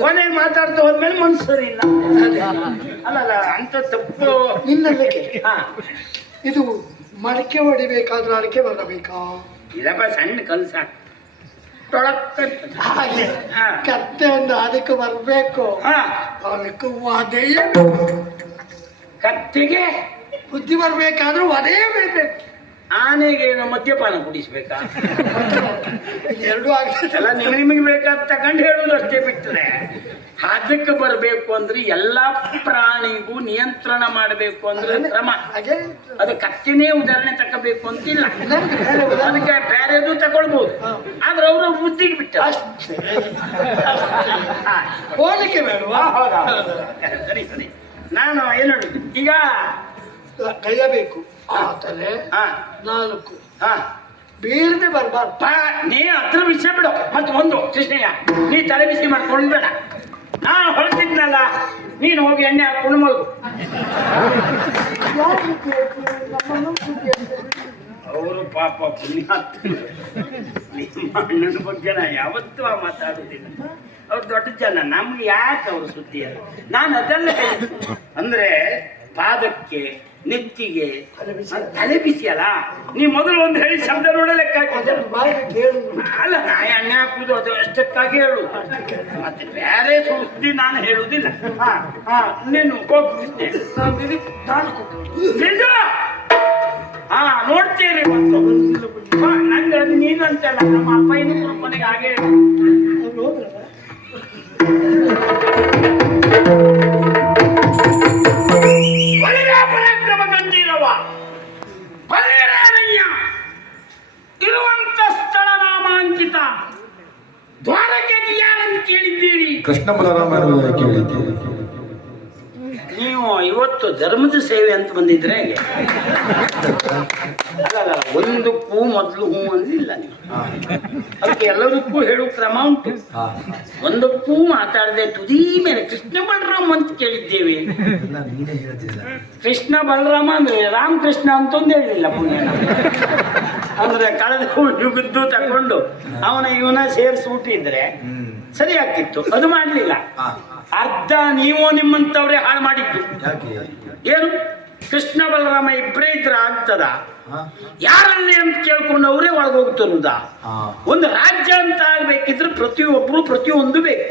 ಕೊನೆಗೆ ಮಾತಾಡ್ತಾ ಹೋದ್ಮೇಲೆ ಮನ್ಸೂರಿ ಸರಿ ಇಲ್ಲ. ಅಲ್ಲ ಅಲ್ಲ ಅಂತ ತಪ್ಪು. ನಿನ್ನಲ್ಲಕ್ಕೆ ಹಾ. ಇದು ಮಡಕೆ ಹೊಡಿಬೇಕಾದ್ರೆ ಅಡಕೆ ಬರಬೇಕಾ? ಇಲ್ಲಪ್ಪ ಸಣ್ಣ ಕಲ್ಸ. ಹಾಗೆ. ಕತ್ತೆ ಒಂದು ಅದಕ್ಕೆ ಬರಬೇಕು. ಹಾ. ಅದಕ್ಕೆ ವಧೆಯ ಕತ್ತೆಗೆ ಬುದ್ಧಿ ಬರ್ಬೇಕಾದ್ರೂ ವಧೆ ಬೇಕು ಆನೆಗೆ ನಾವು ಮದ್ಯಪಾನ ಕುಡಿಸ್ಬೇಕಾ? ಎರಡು ಆಗ್ತದೆ. ಎಲ್ಲ ನಿಮ್ ನಿಮಗೆ ಬೇಕಾದ ತಗೊಂಡು ಹೇಳುದು ಅಷ್ಟೇ ಬಿಟ್ಟರೆ ಅದಕ್ಕೆ ಬರಬೇಕು ಅಂದ್ರೆ ಎಲ್ಲಾ ಪ್ರಾಣಿಗೂ ನಿಯಂತ್ರಣ ಮಾಡಬೇಕು ಅಂದ್ರೆ ಕ್ರಮ. ಅದು ಕತ್ತಿನೇ ಉದಾಹರಣೆ ತಗೋಬೇಕು ಅಂತಿಲ್ಲ. ಅದಕ್ಕೆ ಬೇರೆದು ತಗೊಳ್ಬಹುದು. ಆದ್ರೆ ಅವರು ಬುದ್ಧಿಗೆ ಬಿಟ್ಟ ಹೋಲಿಕೆ ಬೇಡವಾ? ಸರಿ ಸರಿ. ನಾನು ಏನು ಈಗ ಕೈಯಬೇಕು ಆತಲೆ ನಾಲ್ಕು. ಹಾ. ಬೀಳದೆ ಬರಬಾರ್ದು. ಬಾ, ನೀ ಹತ್ರ ವಿಷಯ ಬಿಡು. ಮತ್ತೆ ಒಂದು ಕೃಷ್ಣಯ್ಯ ನೀ ತಲೆ ಬಿಸಿ ಮಾಡ್ಕೊಂಡು ಬೇಡ. ನಾ ಹೊರಟಿದ್ನಲ್ಲ, ನೀನು ಹೋಗಿ ಎಣ್ಣೆ ಹಾಕೊಂಡು ಮಲಗು. ಅವರು ಪಾಪ ಪುಣ್ಯ ಅಣ್ಣನ ಬಗ್ಗೆ ನಾ ಯಾವತ್ತೂ ಆ ಮಾತಾಡುದಿಲ್ಲ ಅವ್ರು ದೊಡ್ಡ ಜನ, ನಮ್ಗೆ ಯಾಕೆ ಅವ್ರ ಸುದ್ದಿ ಅಲ್ಲ? ನಾನು ಅದೆಲ್ಲ. ಅಂದ್ರೆ ಪಾದಕ್ಕೆ ನೆತ್ತಿಗೆ ತಲೆ ಬಿಸಿ. ಅಲ್ಲ. ನೀ ಮೊದಲು ಒಂದು ಹೇಳಿ ಶಬ್ದ ನೋಡೇ ಲೆಕ್ಕ ಅಲ್ಲ ನಾ ಎಣ್ಣೆ ಹಾಕುದು ಅದು ಅಷ್ಟಕ್ಕಾಗಿ ಹೇಳು. ಮತ್ತೆ ಬೇರೆ ಸುದ್ದಿ ನಾನು ಹೇಳುದಿಲ್ಲ ಹಾ ಹಾ ನೀನು. ಹಾ ನೋಡ್ತೀರಿ ನಂಗೆ ಅದು ಅಂತ ನಮ್ಮ ಅಪ್ಪಯ್ಯನ ಕೊನೆಗೆ ಹಾಗೆ ಹೇಳು. ಕೇಳಿದ್ದೀರಿ. ಕೃಷ್ಣ ಬಲರಾಮ ಎನ್ನುವುದನ್ನು ಕೇಳಿದ್ದೇವೆ ನೀವು ಇವತ್ತು ಧರ್ಮದ ಸೇವೆ ಅಂತ ಬಂದಿದ್ರೆ ಒಂದಕ್ಕೂ ಮೊದಲು ಹೂ ಅಂದಿಲ್ಲ ನೀವು. ಅದಕ್ಕೆ ಎಲ್ಲದಕ್ಕೂ ಹೇಳು ಕ್ರಮ ಉಂಟು. ಒಂದು ಒಂದಕ್ಕೂ ಮಾತಾಡದೆ ತುದಿ ಮೇಲೆ ಕೃಷ್ಣ ಬಲರಾಮ್ ಅಂತ ಕೇಳಿದ್ದೇವೆ. ಕೃಷ್ಣ ಬಲರಾಮ ಅಂದ್ರೆ ರಾಮಕೃಷ್ಣ ಅಂತೊಂದು ಹೇಳಿಲ್ಲ ಪುಣ್ಯ ಅಂದ್ರೆ ಕಳೆದ ಯುಗದ್ದು ತಗೊಂಡು ಅವನ ಇವನ ಸೇರಿಸಿ ಹುಟ್ಟಿದ್ರೆ ಸರಿ ಆಗ್ತಿತ್ತು ಅದು ಮಾಡ್ಲಿಲ್ಲ. ಅರ್ಧ ನೀವು ನಿಮ್ಮಂತವ್ರೆ ಹಾಳು ಮಾಡಿದ್ದು. ಏನು? ಕೃಷ್ಣ ಬಲರಾಮ ಇಬ್ಬರೇ ಇದ್ರ ಆಗ್ತದ ಯಾರನ್ನೇ ಅಂತ ಕೇಳ್ಕೊಂಡು ಅವರೇ ಒಳಗೋಗ್ತಿರುದ ಒಂದು ರಾಜ್ಯ ಅಂತ ಆಗ್ಬೇಕಿದ್ರೆ ಪ್ರತಿಯೊಬ್ರು ಪ್ರತಿಯೊಂದು ಬೇಕು.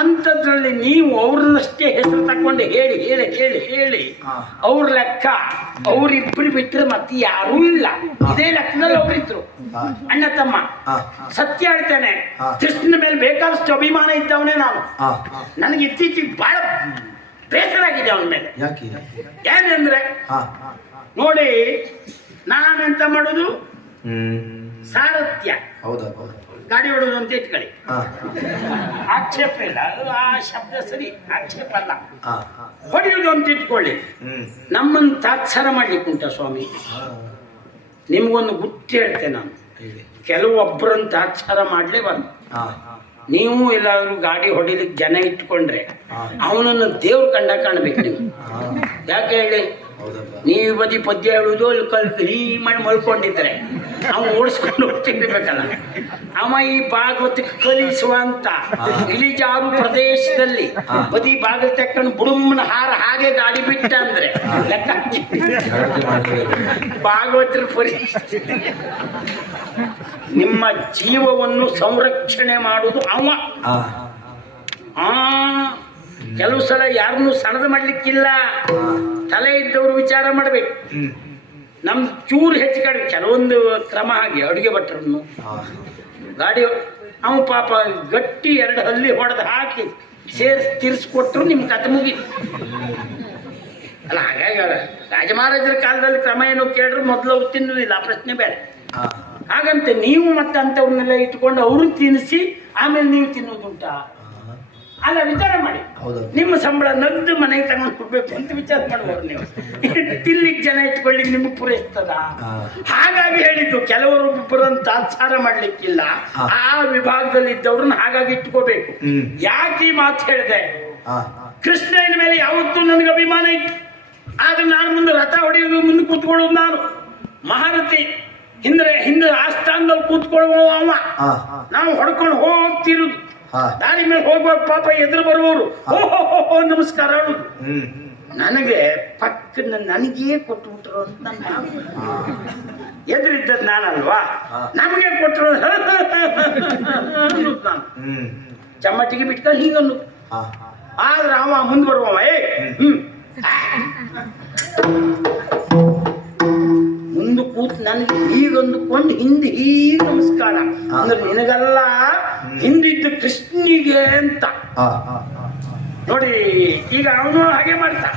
ಅಂತದ್ರಲ್ಲಿ ಅಂಥದ್ರಲ್ಲಿ ನೀವು ಅವ್ರನ್ನಷ್ಟೇ ಹೆಸರು ತಕೊಂಡು ಹೇಳಿ ಹೇಳಿ ಹೇಳಿ ಹೇಳಿ ಅವ್ರ ಲೆಕ್ಕ ಅವ್ರಿಬ್ರು ಬಿಟ್ಟರೆ ಮತ್ತೆ ಯಾರೂ ಇಲ್ಲ. ಇದೇ ಲೆಕ್ಕದಲ್ಲಿ ಅವರಿದ್ರು. ಅಣ್ಣ ತಮ್ಮ ಹಾ. ಸತ್ಯ ಹೇಳ್ತೇನೆ. ಕೃಷ್ಣನ ಮೇಲೆ ಬೇಕಾದಷ್ಟು ಅಭಿಮಾನ ಇದ್ದವನೇ ನಾನು. ನನಗೆ ಇತ್ತೀಚೆಗೆ ಬಹಳ ಬೇಸರ ಆಗಿದೆ ಅವನ ಮೇಲೆ. ಯಾಕೆ ಏನಂದ್ರೆ ಹಾ. ನೋಡಿ ನಾನೆಂತ ಮಾಡೋದು? ಸಾರಥ್ಯ. ಹೌದಾ ಹೌದಾ. ಗಾಡಿ ಹೊಡೋದು ಅಂತ ಇಟ್ಕೊಳ್ಳಿ. ಹಾ. ಆಕ್ಷೇಪ ಇಲ್ಲ. ಆ ಶಬ್ದ ಸರಿ ಆಕ್ಷೇಪ ಅಲ್ಲ. ಹೊಡೆಯೋದು ಅಂತ ಇಟ್ಕೊಳ್ಳಿ. ನಮ್ಮನ್ನು ತಾತ್ಸಾರ ಮಾಡ್ಲಿಕ್ಕೆ ಉಂಟ ಸ್ವಾಮಿ. ನಿಮ್ಗೊಂದು ಗುಟ್ಟು ಹೇಳ್ತೇನೆ ನಾನು. ಕೆಲವೊಬ್ಬರನ್ನು ತಾತ್ಸಾರ ಮಾಡ್ಲೇಬಾರ್ದು ನೀವು ಎಲ್ಲಾದರೂ ಗಾಡಿ ಹೊಡಿಲಿಕ್ಕೆ ಜನ ಇಟ್ಕೊಂಡ್ರೆ ಅವನನ್ನು ದೇವ್ರ ಕಂಡ ಕಾಣಬೇಕು ನೀವು. ಯಾಕೆ ಹೇಳಿ? ನೀವು ಬದಿ ಪದ್ಯ ಹೇಳುದು ಅಲ್ಲಿ ಕಲ್ತು ಈ ಮಾಡಿ ಮಲ್ಕೊಂಡಿದ್ರೆ ಅವ ಓಡಿಸ್ಕೊಂಡು ಹೋಗ್ತಿರ್ಬೇಕಲ್ಲ ಅವ ಈ ಭಾಗವತ ಕಲಿಸುವಂತ ಅಂತ. ಇಳಿಜಾರು ಪ್ರದೇಶದಲ್ಲಿ. ಬದಿ ಬಾಗಿಲು ತಕ್ಕಂಡು ಬುಡುಮ್ಮನ ಹಾರ ಹಾಗೆ ಗಾಡಿ ಬಿಟ್ಟ ಅಂದ್ರೆ ಭಾಗವತರ ಪರಿಸ್ಥಿತಿ ನಿಮ್ಮ ಜೀವವನ್ನು ಸಂರಕ್ಷಣೆ ಮಾಡುವುದು ಅವ. ಆ ಕೆಲವು ಸಲ ಯಾರನ್ನು ಸಣದ ಮಾಡ್ಲಿಕ್ಕಿಲ್ಲ. ತಲೆ ಇದ್ದವರು ವಿಚಾರ ಮಾಡ್ಬೇಕು. ನಮ್ ಚೂರು ಹೆಚ್ಚು ಕಡಿಮೆ ಕೆಲವೊಂದು ಕ್ರಮ ಹಾಗೆ ಅಡುಗೆ ಭಟ್ರನ್ನು ಗಾಡಿ ಅವ ಪಾಪ ಗಟ್ಟಿ ಎರಡು ಹಲ್ಲಿ ಹೊಡೆದು ಹಾಕಿ ಸೇರಿಸಿ ತಿರ್ಸ್ಕೊಟ್ರು ನಿಮ್ಮ ಕತೆ ಮುಗಿ ಅಲ್ಲ ಹಾಗಾಗಿ ರಾಜಮಹಾರಾಜರ ಕಾಲದಲ್ಲಿ ಕ್ರಮ ಏನು ಕೇಳ್ರು ಮೊದಲು ಅವ್ರು ತಿನ್ನುವುದಿಲ್ಲ ಆ ಪ್ರಶ್ನೆ ಬೇಡ. ಹಾಗಂತೆ ನೀವು ಮತ್ತೆ ಅಂಥವ್ರನ್ನೆಲ್ಲ ಇಟ್ಕೊಂಡು ಅವ್ರನ್ನ ತಿನ್ನಿಸಿ ಆಮೇಲೆ ನೀವು ತಿನ್ನೋದುಂಟಾ ಅಲ್ಲ ವಿಚಾರ ಮಾಡಿ. ಹೌದು. ನಿಮ್ಮ ಸಂಬಳ ನಗ್ದು ಮನೆಗೆ ತಗೊಂಡು ಹೋಗ್ಬೇಕು ಅಂತ ವಿಚಾರ ಮಾಡ್ಬೋದು ನೀವು. ತಿನ್ಲಿಕ್ಕೆ ಜನ ಇಟ್ಕೊಳ್ಳಿ ನಿಮ್ಗೆ ಪೂರೈಸ್ತದ. ಹಾಗಾಗಿ ಹೇಳಿದ್ದು ಕೆಲವರು ಒಬ್ಬರನ್ನು ತಾತ್ಸಾರ ಮಾಡ್ಲಿಕ್ಕಿಲ್ಲ. ಆ ವಿಭಾಗದಲ್ಲಿ ಇದ್ದವ್ರನ್ನ ಹಾಗಾಗಿ ಇಟ್ಕೋಬೇಕು. ಯಾಕೆ ಈ ಮಾತು ಹೇಳಿದೆ? ಕೃಷ್ಣನ ಮೇಲೆ ಯಾವತ್ತೂ ನನಗೆ ಅಭಿಮಾನ ಇತ್ತು. ಆದ್ರೆ ನಾನು ಮುಂದೆ ರಥ ಹೊಡೆಯೋದು ಮುಂದೆ ಕೂತ್ಕೊಳ್ಳೋದು ನಾನು. ಮಹಾರಥಿ ಹಿಂದೆ ಹಿಂದೆ ಆಸ್ಥಾನದಲ್ಲಿ ಕೂತ್ಕೊಳ್ಳುವ ಅವ. ನಾವು ಹೊಡ್ಕೊಂಡು ಹೋಗ್ತಿರುದು ದಾರಿ ಮೇಲೆ ಹೋಗುವಾಗ ಪಾಪ ಎದುರು ಬರುವವರು. ಓ ಹೋ. ಹೋ ಹೋ ನಮಸ್ಕಾರ ಹ್ಮ್. ನನಗೆ ಪಕ್ಕದ ನನಗೇ ಕೊಟ್ಟು ಬಿಟ್ರು ಅಂತ ನನ್ನ ಎದುರಿದ್ದದ್ ನಾನಲ್ವಾ. ನಮಗೆ ಕೊಟ್ಟರು. ನಾನು. ಹ್ಮ್. ಚಮ್ಮಟ್ಟಿಗೆ ಬಿಟ್ಕೊಂಡು ಹೀಗನ್ನು ಆದ್ರೆ ಅವ ಮುಂದೆ ಬರುವವ ಏ ಹ್ಮ್. ಮುಂದೆ ಕೂತ್ ನನಗೆ ಹೀಗಂದುಕೊಂಡು ಹಿಂದೆ ಹೀಗೆ ನಮಸ್ಕಾರ. ಅಂದ್ರೆ ನಿನಗಲ್ಲ ಹಿಂದಿದ್ದು ಕೃಷ್ಣಿಗೆ ಅಂತ. ನೋಡಿ ಈಗ ಅವನು ಹಾಗೆ ಮಾಡ್ತಾ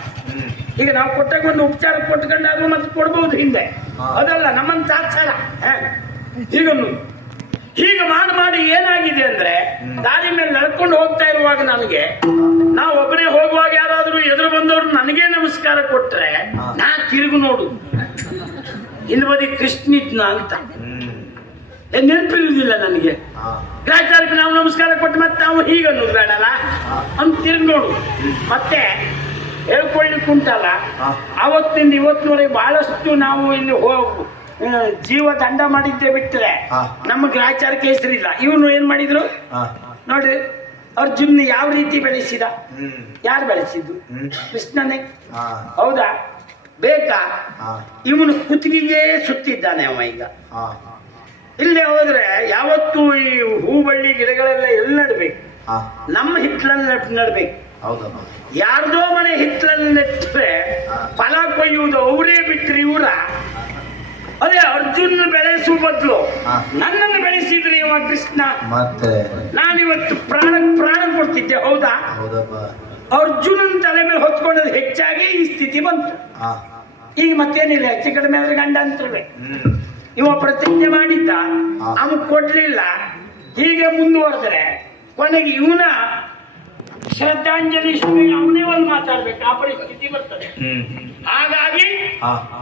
ಈಗ ನಾವು ಕೊಟ್ಟಾಗ ಒಂದು ಉಪಚಾರ ಕೊಟ್ಕೊಂಡು ಅದು ಮತ್ತೆ ಕೊಡ್ಬೋದು ಹಿಂದೆ. ಅದಲ್ಲ ನಮ್ಮಂತ ತಾತ್ಸಾರ ಈಗ ಹೀಗೆ ಮಾಡಿ ಮಾಡಿ ಏನಾಗಿದೆ ಅಂದ್ರೆ ದಾರಿ ಮೇಲೆ ನಡ್ಕೊಂಡು ಹೋಗ್ತಾ ಇರುವಾಗ ನನಗೆ ನಾವು ಒಬ್ಬನೇ ಹೋಗುವಾಗ ಯಾರಾದ್ರೂ ಎದುರು ಬಂದವರು ನನಗೆ ನಮಸ್ಕಾರ ಕೊಟ್ರೆ. ನಾ ತಿರುಗು ನೋಡು. ಇಲ್ಲಿ ಬದಿ ಕೃಷ್ಣಿದ್ನ ಅಂತ ನೆನಪಿರುವುದಿಲ್ಲ ನನಗೆ. ಗ್ರಾಚಾರಕ್ಕೆ ನಾವು ನಮಸ್ಕಾರ ಕೊಟ್ಟು ಮತ್ತೆ ಅವನು ಹೀಗೆ ಬೇಡಲ್ಲ ಅಂತ ತಿರುಗಿ ನೋಡು. ಮತ್ತೆ ಹೇಳ್ಕೊಳ್ಳಿಕ್ಕೆ ಉಂಟಲ್ಲ. ಅವತ್ತಿಂದ ಇವತ್ತಿನವರೆಗೆ ಬಹಳಷ್ಟು ನಾವು ಇಲ್ಲಿ ಹೋಗು ಜೀವ ದಂಡ ಮಾಡಿದ್ದೆ ಬಿಟ್ಟರೆ. ನಮ್ಮ ಗ್ರಾಚಾರಕ್ಕೆ ಹೆಸರಿಲ್ಲ ಇವನು ಏನ್ ಮಾಡಿದ್ರು? ನೋಡ್ರಿ ನೋಡಿ ಅರ್ಜುನ್ ಯಾವ ರೀತಿ ಬೆಳೆಸಿದ? ಯಾರು ಬೆಳೆಸಿದ್ದು? ಕೃಷ್ಣನೇ. ಹೌದಾ? ಬೇಕಾ? ಇವನು ಕುತ್ತಿಗೆಗೆ ಸುತ್ತಿದ್ದಾನೆ ಅವ ಈಗ. ಇಲ್ಲೇ ಹೋದ್ರೆ ಯಾವತ್ತೂ ಈ ಹೂಬಳ್ಳಿ ಗಿಡಗಳೆಲ್ಲ ಎಲ್ಲಿ ನಡ್ಬೇಕು? ನಮ್ಮ ಹಿತ್ತಲಲ್ಲಿ ನಡ್ ನಡ್ಬೇಕು. ಯಾರ್ದೋ ಮನೆ ಹಿತ್ತಲಲ್ಲಿ ನೆಟ್ಟರೆ ಫಲ ಕೊಯ್ಯುವುದು ಅವರೇ ಬಿಟ್ರಿ ಇವರ? ಅದೇ ಅರ್ಜುನ್ ಬೆಳೆಸುವ ಬದಲು. ನನ್ನನ್ನು ಬೆಳೆಸಿದ್ರಿ ಇವ ಕೃಷ್ಣ. ಮತ್ತೆ? ನಾನಿವತ್ತು ಪ್ರಾಣ ಪ್ರಾಣ ಕೊಡ್ತಿದ್ದೆ ಹೌದಾ? ಅರ್ಜುನನ್ ತಲೆ ಮೇಲೆ ಹೊತ್ಕೊಂಡದ್ದು ಹೆಚ್ಚಾಗಿ ಈ ಸ್ಥಿತಿ ಬಂತು. ಈಗ ಮತ್ತೇನಿಲ್ಲ ಹೆಚ್ಚು ಕಡಿಮೆ ಆದ್ರೆ ಗಂಡ ಅಂತರ್ಬೇಕು. ಇವ ಪ್ರತಿಜ್ಞೆ ಮಾಡಿದ್ದ. ಅವನು ಕೊಡ್ಲಿಲ್ಲ ಹೀಗೆ ಮುಂದುವರೆದ್ರೆ ಕೊನೆಗೆ ಇವನ ಶ್ರದ್ಧಾಂಜಲಿ ಶ್ರೀ ಅವನೇ ಒಂದು ಮಾತಾಡ್ಬೇಕು. ಆ ಪರಿಸ್ಥಿತಿ ಬರ್ತದೆ. ಹಾಗಾಗಿ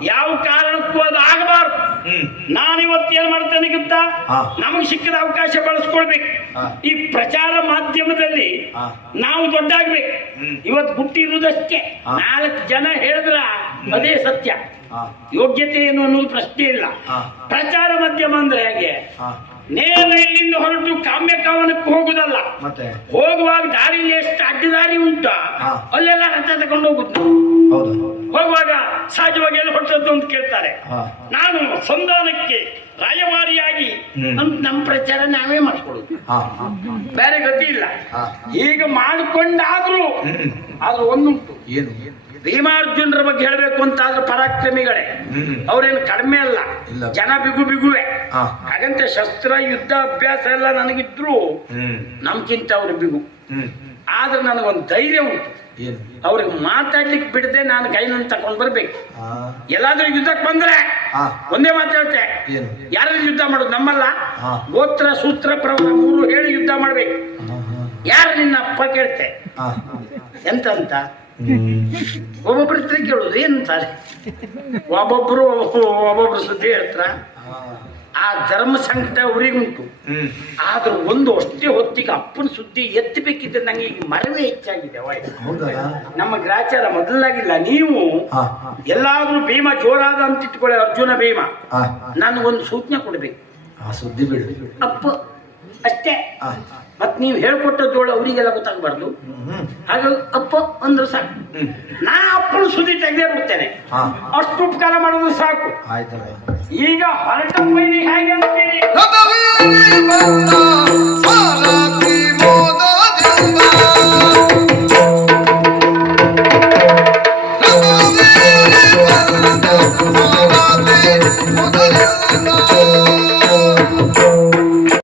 ಯಾವ ಕಾರಣಕ್ಕೂ ಅದು ಆಗಬಾರ್ದು. ನಾನಿವತ್ತು ಏನ್ ಮಾಡ್ತೇನೆ ಗೊತ್ತಾ. ನಮಗೆ ಸಿಕ್ಕಿದ ಅವಕಾಶ ಬಳಸ್ಕೊಳ್ಬೇಕು. ಈ ಪ್ರಚಾರ ಮಾಧ್ಯಮದಲ್ಲಿ ನಾವು ದೊಡ್ಡಾಗ್ಬೇಕು. ಇವತ್ತು ಹುಟ್ಟಿರುವುದಷ್ಟೇ. ನಾಲ್ಕು ಜನ ಹೇಳಿದ್ರ ಅದೇ ಸತ್ಯ. ಯೋಗ್ಯತೆ ಏನು ಅನ್ನೋದು ಪ್ರಶ್ನೆ ಇಲ್ಲ. ಪ್ರಚಾರ ಮಾಧ್ಯಮ ಅಂದ್ರೆ ಹೇಗೆ? ನೇರ ಇಲ್ಲಿಂದ ಹೊರಟು ಕಾಮ್ಯ ಕವನಕ್ಕೆ ಹೋಗುದಲ್ಲ. ಮತ್ತೆ? ಹೋಗುವಾಗ ದಾರಿಲಿ ಎಷ್ಟು ಅಡ್ಡದಾರಿ ಉಂಟ ಹಾ. ಅಲ್ಲೆಲ್ಲ ರಥ ತಗೊಂಡು ಹೌದು. ಹೋಗುವಾಗ ಸಹಜವಾಗಿ ಎಲ್ಲಿ ಹೊಟ್ಟದ್ದು ಅಂತ ಕೇಳ್ತಾರೆ. ನಾನು ಸಂಧಾನಕ್ಕೆ ರಾಯಭಾರಿಯಾಗಿ. ಅಂತ ನಮ್ಮ ಪ್ರಚಾರ ನಾವೇ ಮಾಡಿಕೊಡುದು. ಬೇರೆ ಗತಿ ಇಲ್ಲ. ಈಗ ಮಾಡಿಕೊಂಡಾದ್ರೂ ಅದು ಆದ್ರೂ ಒಂದುಂಟು. ಏನು? ಭೀಮಾರ್ಜುನರ ಬಗ್ಗೆ ಹೇಳಬೇಕು ಅಂತ ಆದ್ರೆ ಪರಾಕ್ರಮಿಗಳೇ ಅವರೇನು ಕಡಿಮೆ ಅಲ್ಲ. ಜನ ಬಿಗು ಬಿಗುವೆ. ಹಾಗಂತ ಶಸ್ತ್ರ ಯುದ್ಧ ಅಭ್ಯಾಸ ಎಲ್ಲ ನನಗಿದ್ರು ನಮ್ಗಿಂತ ಅವ್ರು ಬಿಗು. ಆದ್ರೆ ನನಗೊಂದು ಧೈರ್ಯ ಉಂಟು. ಅವ್ರಿಗೆ ಮಾತಾಡ್ಲಿಕ್ಕೆ ಬಿಡದೆ ನಾನು ಕೈನ ತಕೊಂಡ್ ಬರ್ಬೇಕು. ಎಲ್ಲಾದ್ರೂ ಯುದ್ಧಕ್ಕೆ ಬಂದ್ರೆ ಒಂದೇ ಮಾತು ಹೇಳ್ತೆ. ಏನು? ಯಾರಲ್ಲಿ ಯುದ್ಧ ಮಾಡೋದು ನಮ್ಮಲ್ಲ? ಗೋತ್ರ ಸೂತ್ರ ಪ್ರವರ ಮೂರು ಹೇಳಿ ಯುದ್ಧ ಮಾಡ್ಬೇಕು. ಯಾರು ನಿನ್ನ ಅಪ್ಪ ಕೇಳ್ತೆ? ಎಂತ ಒಬ್ಬೊಬ್ರ ಹತ್ರ ಕೇಳೋದು ಏನಂತಾರೆ ಒಬ್ಬೊಬ್ರು ಒಬ್ಬೊಬ್ರು ಸುದ್ದಿ ಹತ್ರ ಆ ಧರ್ಮ ಸಂಕಟ ಅವರಿಗುಂಟು ಆದ್ರೆ ಆದ್ರೂ ಒಂದು ಅಷ್ಟೇ ಹೊತ್ತಿಗೆ ಅಪ್ಪನ ಸುದ್ದಿ ಎತ್ತಬೇಕಿದ್ರೆ ನಂಗೆ ಈಗ ಮರವೇ ಹೆಚ್ಚಾಗಿದೆ ನಮ್ಮ ಗ್ರಾಚಾರ ಮೊದಲಾಗಿಲ್ಲ. ನೀವು ಎಲ್ಲಾದ್ರೂ ಭೀಮ ಜೋರಾದ ಅಂತ ಇಟ್ಕೊಳ್ಳಿ ಅರ್ಜುನ ಭೀಮ. ನಾನು ನನಗೊಂದು ಸೂಚನೆ ಕೊಡ್ಬೇಕು. ಆ ಸುದ್ದಿ ಬಿಡು. ಅಪ್ಪ ಅಷ್ಟೇ. ಮತ್ ನೀವು ಹೇಳ್ಕೊಟ್ಟ ಜೋಳ ಅವರಿಗೆಲ್ಲ ಗೊತ್ತಾಗಬಾರ್ದು. ಹಾಗಾಗಿ ಹಾಗ ಅಪ್ಪ ಅಂದ್ರೆ ಸಾಕು. ನಾ ಅಪ್ಪನ ಸುದ್ದಿ ತೆಗೆದೇ ಬಿಡ್ತೇನೆ. ಅಷ್ಟು ಉಪಕಾರ ಮಾಡೋದು ಸಾಕು. ಆಯ್ತಲ್ಲ ಈಗ ಹೊರಟ ಮೈನಿಗೆ ಹೇಗೆ